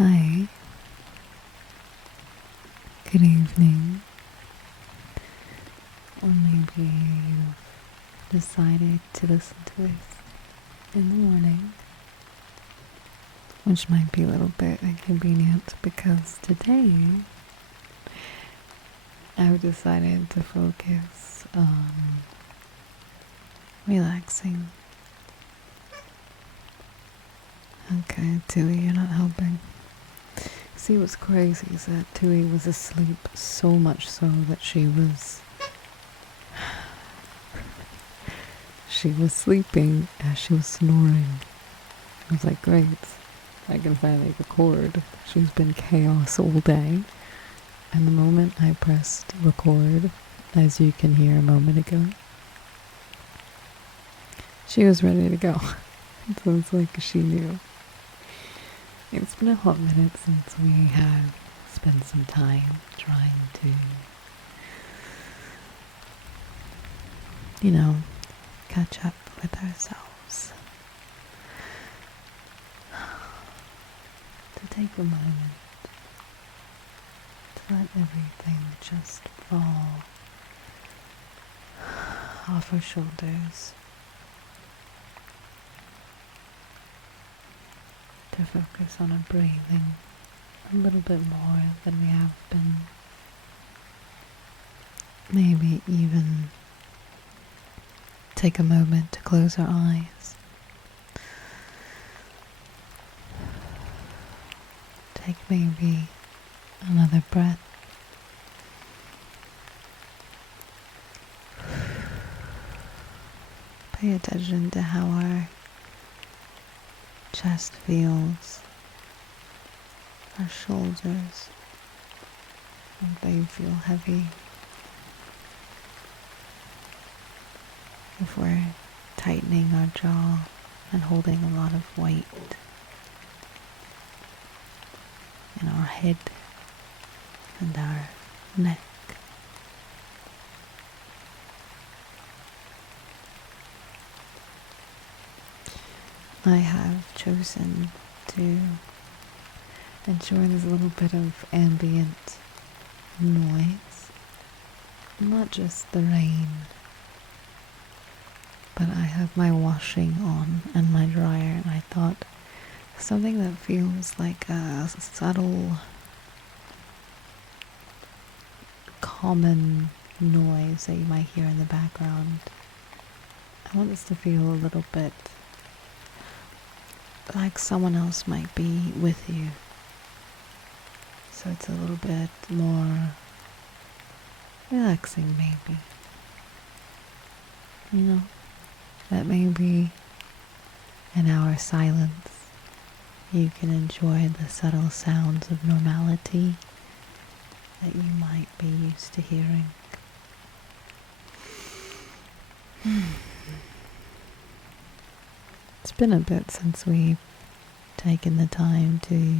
Hi, good evening, or maybe you've decided to listen to this in the morning, which might be a little bit inconvenient because today I've decided to focus on relaxing. Okay, Tui, you're not helping. See, what's crazy is that Tui was asleep so much so that she was sleeping as she was snoring. I was like, great, I can finally record. She's been chaos all day. And the moment I pressed record, as you can hear a moment ago, she was ready to go. So it's like she knew. It's been a hot minute since we have spent some time trying to, catch up with ourselves. To take a moment to let everything just fall off our shoulders. To focus on our breathing a little bit more than we have been. Maybe even take a moment to close our eyes. Take maybe another breath. Pay attention to how our chest feels, our shoulders, if they feel heavy, if we're tightening our jaw and holding a lot of weight in our head and our neck. I have chosen to ensure there's a little bit of ambient noise, not just the rain, but I have my washing on and my dryer, and I thought something that feels like a subtle, common noise that you might hear in the background. I want this to feel a little bit like someone else might be with you. So it's a little bit more relaxing, maybe. That maybe in our silence you can enjoy the subtle sounds of normality that you might be used to hearing. It's been a bit since we've taken the time to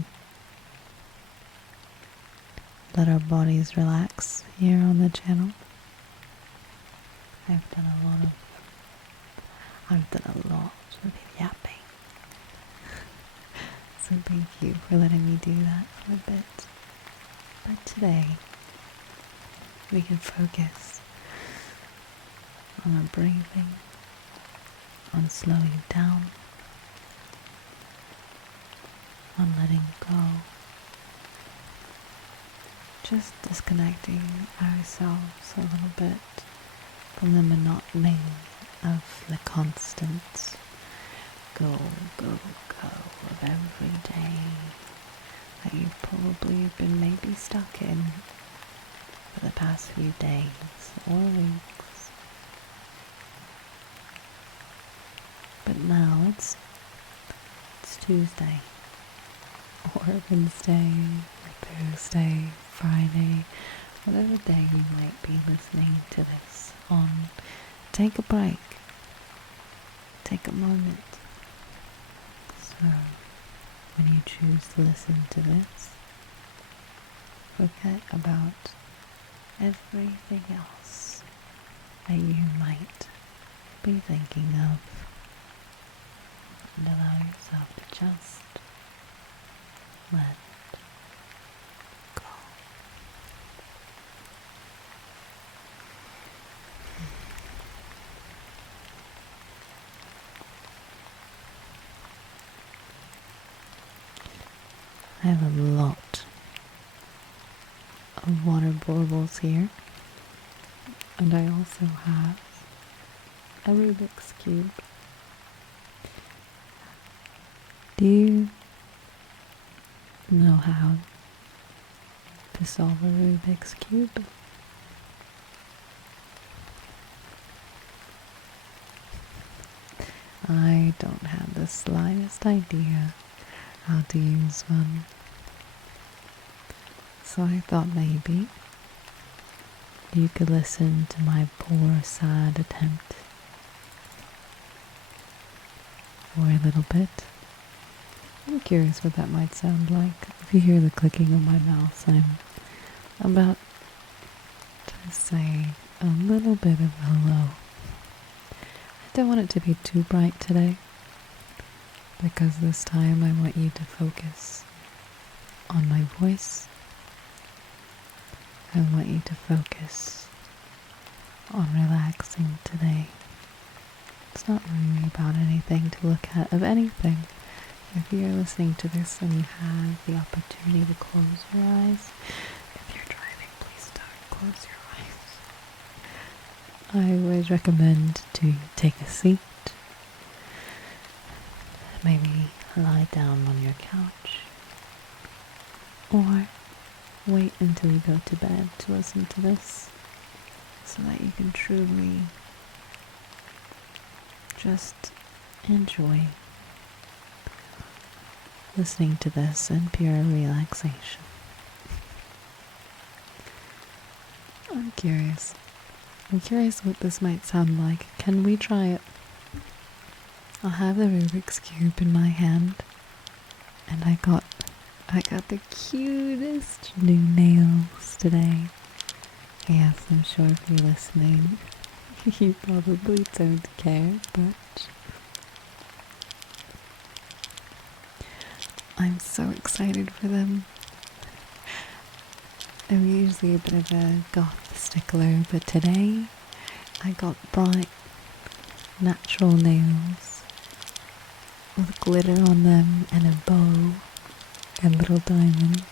let our bodies relax here on the channel. I've done a lot of yapping. So thank you for letting me do that for a bit. But today, we can focus on our breathing, on slowing down, on letting go, just disconnecting ourselves a little bit from the monotony of the constant go, go, go of every day that you've probably been maybe stuck in for the past few days or weeks. But now it's Tuesday or Wednesday or Thursday, Friday, whatever day you might be listening to this on. Take a break. Take a moment. So when you choose to listen to this, forget about everything else that you might be thinking of, and allow yourself to just let have a lot of water baubles here, and I also have a Rubik's Cube. Do you know how to solve a Rubik's Cube? I don't have the slightest idea how to use one, so I thought maybe you could listen to my poor, sad attempt for a little bit. I'm curious what that might sound like. If you hear the clicking of my mouse, I'm about to say a little bit of hello. I don't want it to be too bright today, because this time I want you to focus on my voice. I want you to focus on relaxing today. It's not really about anything to look at of anything. If you're listening to this and you have the opportunity to close your eyes, if you're driving, please don't close your eyes. I would recommend to take a seat, maybe lie down on your couch, or wait until you go to bed to listen to this, so that you can truly just enjoy listening to this in pure relaxation. I'm curious what this might sound like. Can we try it? I'll have the Rubik's Cube in my hand, and I got the cutest new nails today. Yes, I'm sure if you're listening, you probably don't care, but I'm so excited for them. I'm usually a bit of a goth stickler, but today I got bright, natural nails with glitter on them and a bow and little diamonds,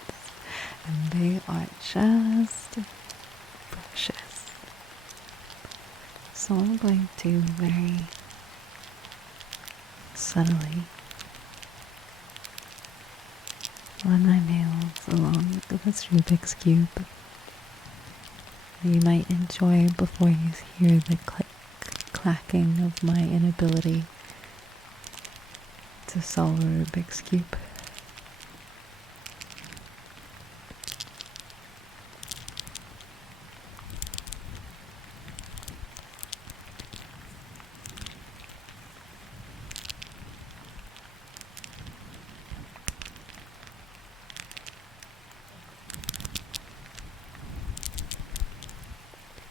and they are just precious. So I'm going to very subtly run my nails along this Rubik's Cube. You might enjoy before you hear the clacking of my inability to solve a Rubik's Cube.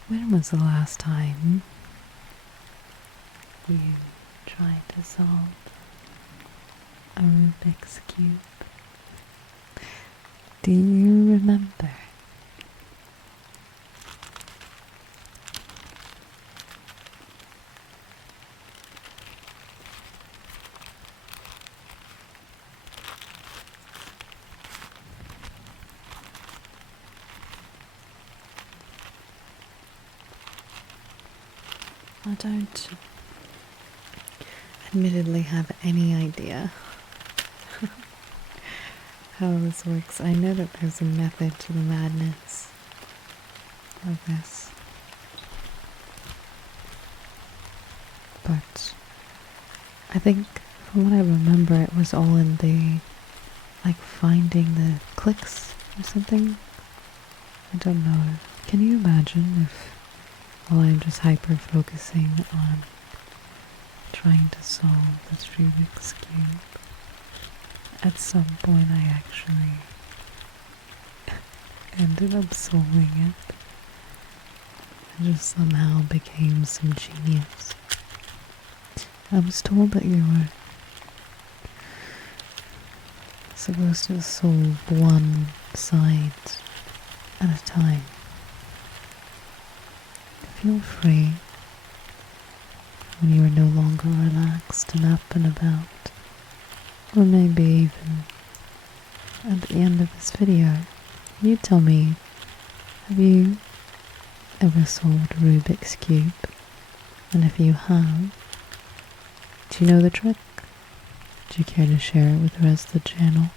When was the last time you tried to solve a Rubik's Cube? Do you remember? I don't admittedly have any idea how this works. I know that there's a method to the madness of this, but I think from what I remember it was all in the finding the clicks or something. I don't know. Can you imagine if while I'm just hyper-focusing on trying to solve this Rubik's Cube, at some point I actually ended up solving it and just somehow became some genius. I was told that you were supposed to solve one side at a time. Feel free when you are no longer relaxed and up and about, or maybe even at the end of this video, you tell me, have you ever solved a Rubik's Cube? And if you have, do you know the trick? Do you care to share it with the rest of the channel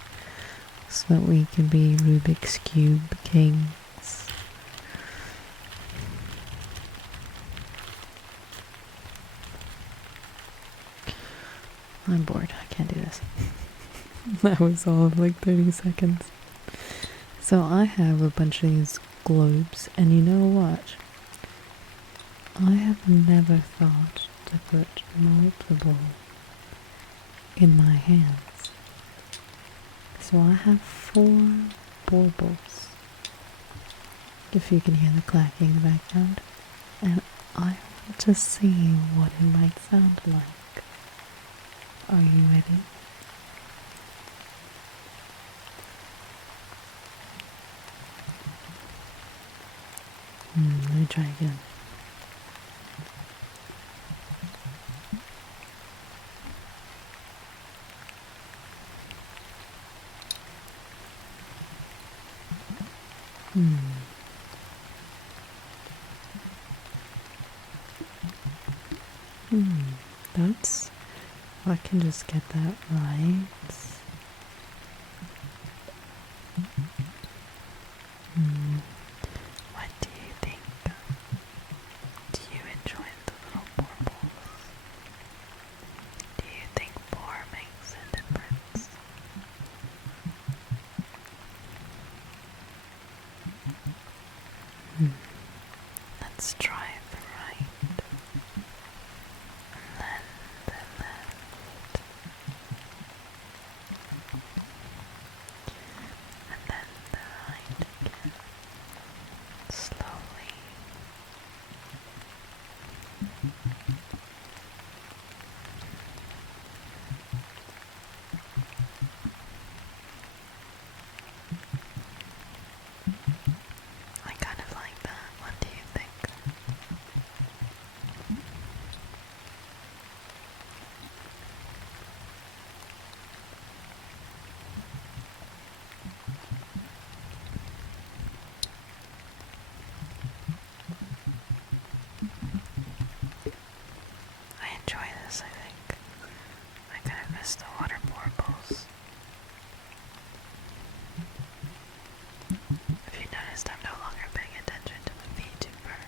so that we can be Rubik's Cube kings? I'm bored. I can't do this. That was all of like 30 seconds. So I have a bunch of these globes, and you know what? I have never thought to put multiple in my hands. So I have 4 baubles, if you can hear the clacking in the background, and I want to see what it might sound like. Are you ready? Let me try again. That's, if I can just get that right. What do you think? Do you enjoy the little baubles? Do you think 4 makes a difference? Let's try the right, and then the left, and then the right again, slowly. I kind of like that. What do you think? I enjoy this, I think. I kind of miss the water baubles. If you noticed, I'm no longer paying attention to the VTuber,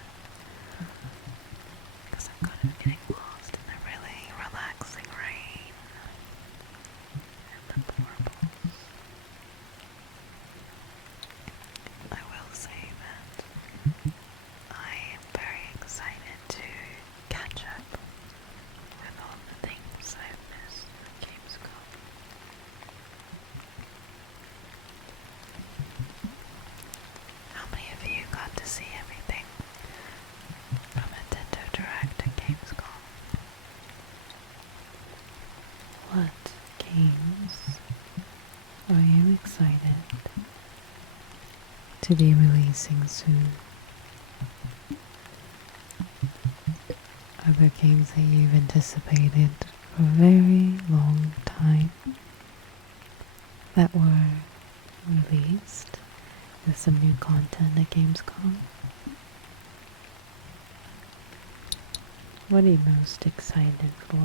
because I'm kind of getting lost in the really relaxing rain and the baubles. I will say that I am very excited to catch up with all the things I've missed at Gamescom. How many of you got to see everything from Nintendo Direct and Gamescom? What games are you excited to be releasing soon? Are there games that you've anticipated for a very long time that were released with some new content at Gamescom? What are you most excited for?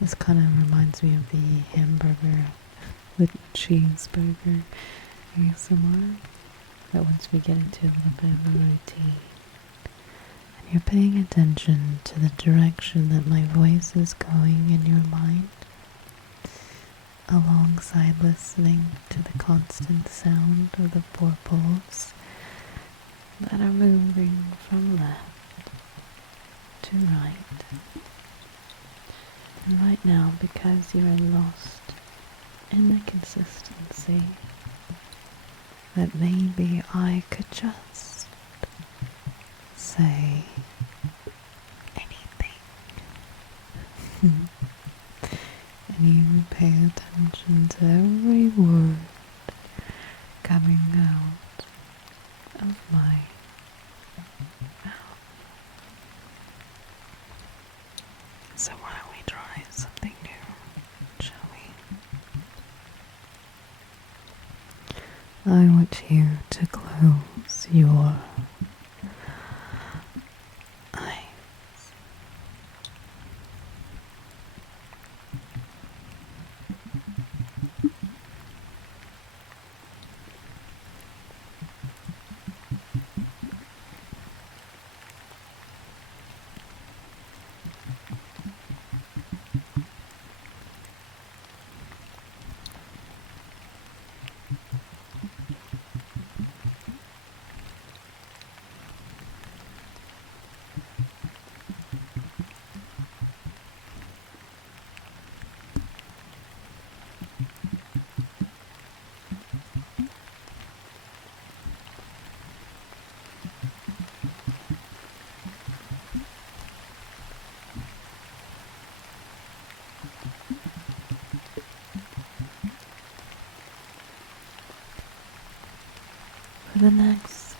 This kind of reminds me of the hamburger with cheeseburger ASMR, that once we get into a little bit of a routine and you're paying attention to the direction that my voice is going in your mind, alongside listening to the constant sound of the 4 poles that are moving from left to right. And right now, because you are lost in the consistency, that maybe I could just say anything. And you pay attention to every word coming out of my mouth. So why don't we try something new, shall we? I want you to close your eyes. For the next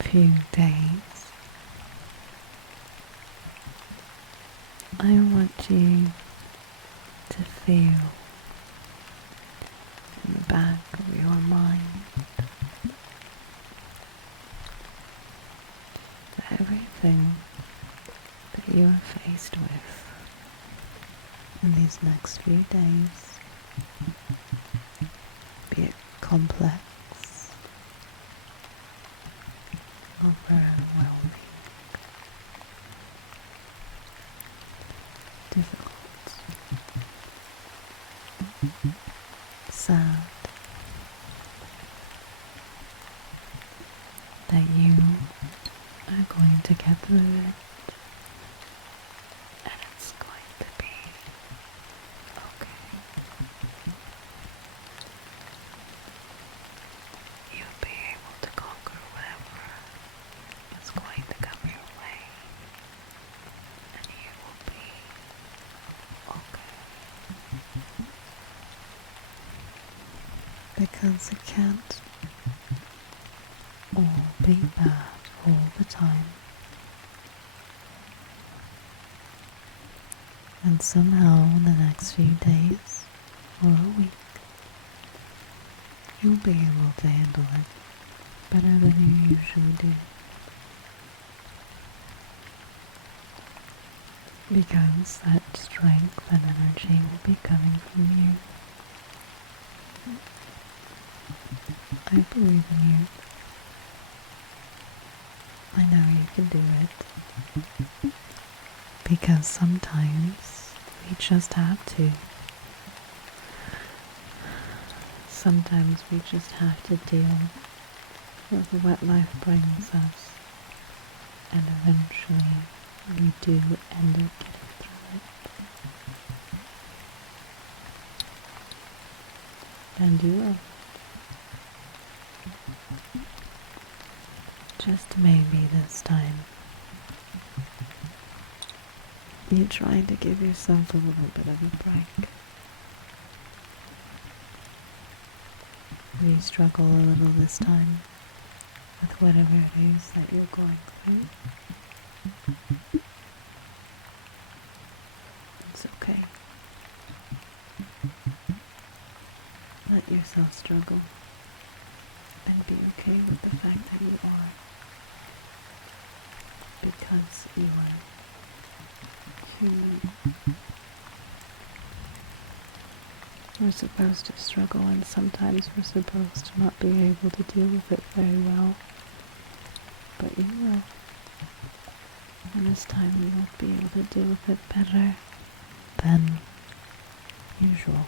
few days, I want you to feel in the back of your mind that everything that you are faced with in these next few days, be it complex, overwhelming, difficult, sad, that you are going to get through it, and it's going to be okay. You'll be able to conquer whatever is going to come your way, and you will be okay. Because it can't all be bad all the time. And somehow in the next few days or a week, you'll be able to handle it better than you usually do. Because that strength and energy will be coming from you. I believe in you. I know you can do it. Because sometimes we just have to. Sometimes we just have to deal with what life brings us. And eventually we do end up getting through it. And you will. Just maybe this time, you're trying to give yourself a little bit of a break. You struggle a little this time with whatever it is that you're going through. It's okay. Let yourself struggle and be okay with the fact that you are. Because you are human. We're supposed to struggle, and sometimes we're supposed to not be able to deal with it very well. But you will. And this time you will be able to deal with it better than usual.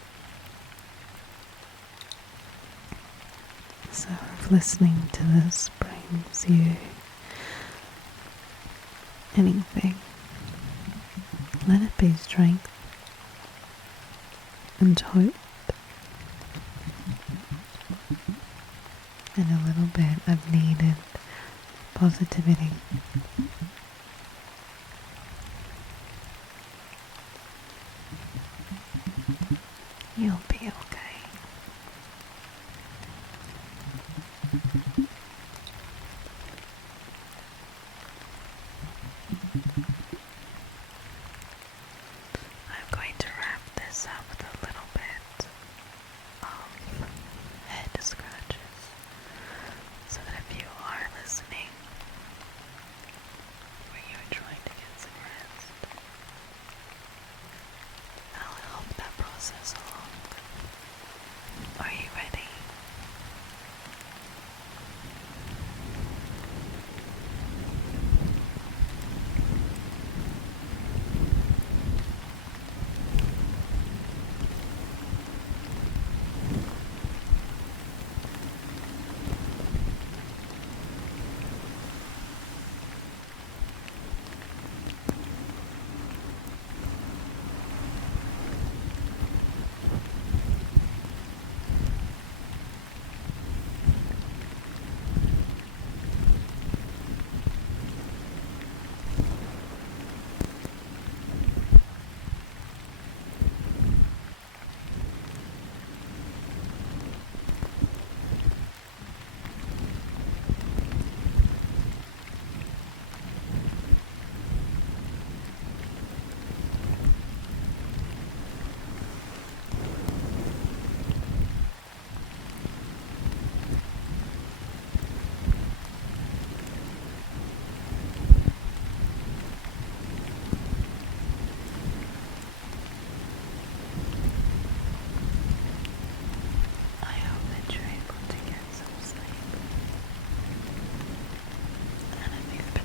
So if listening to this brings you anything, let it be strength and hope and a little bit of needed positivity. You'll be okay. process along. Are you ready?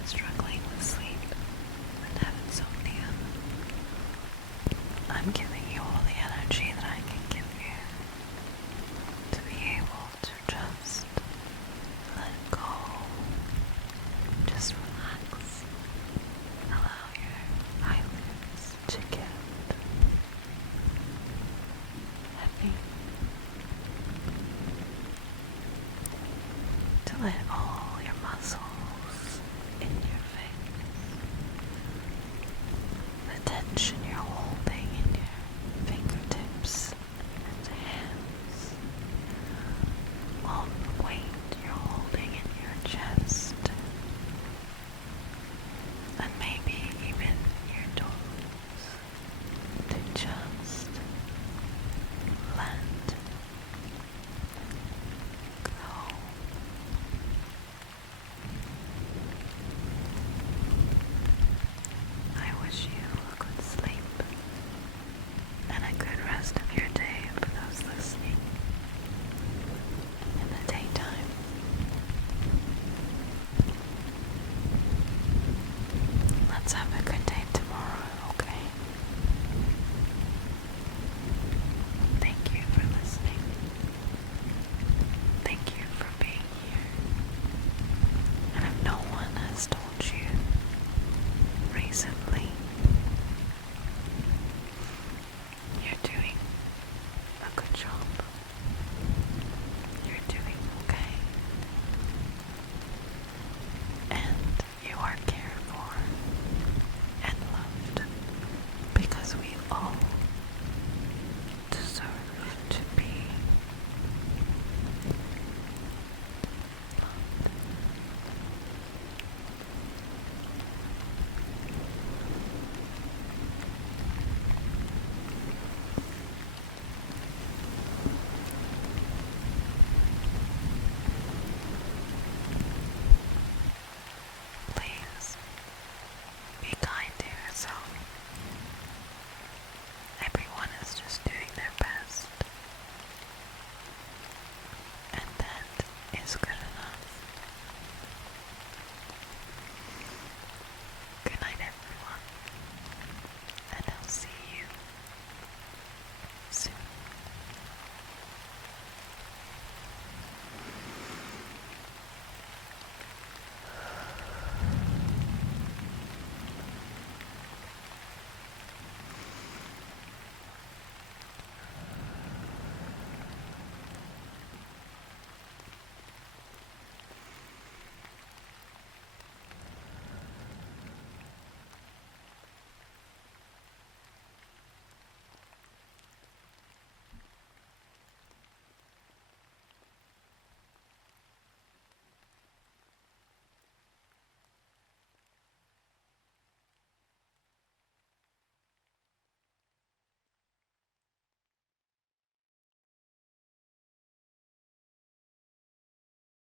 Struggling with sleep and have insomnia, I'm giving you all the energy that I can give you to be able to just let go, just relax, allow your eyelids to get heavy, to let all your muscles in your face, the tension